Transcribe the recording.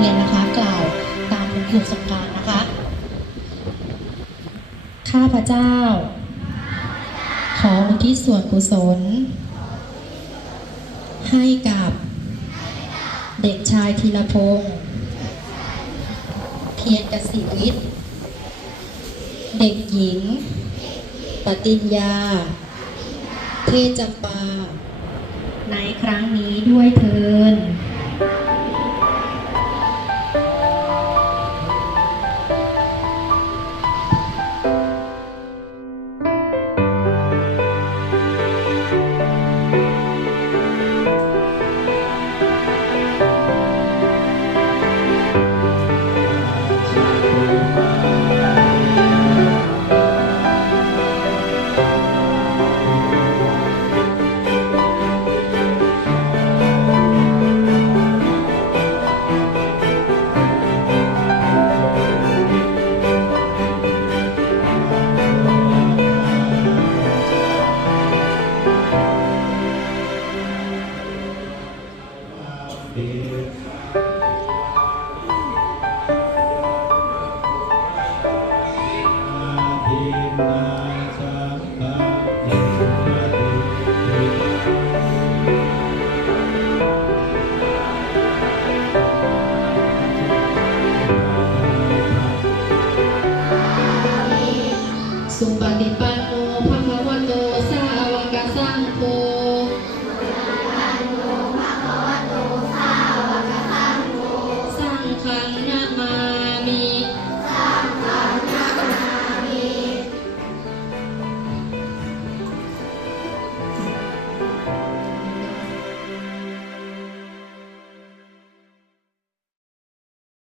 เรียนนะคะ กล่าวตารคืนสงการนะคะ ข้าพระเจ้า ขออุทิศส่วนกุศล ให้กับเด็กชายธีรพงศ์เพียรกสิวิทย์ เด็กหญิง ปติญญา เทจำปา ในครั้งนี้ด้วยเทิน สงปฏิป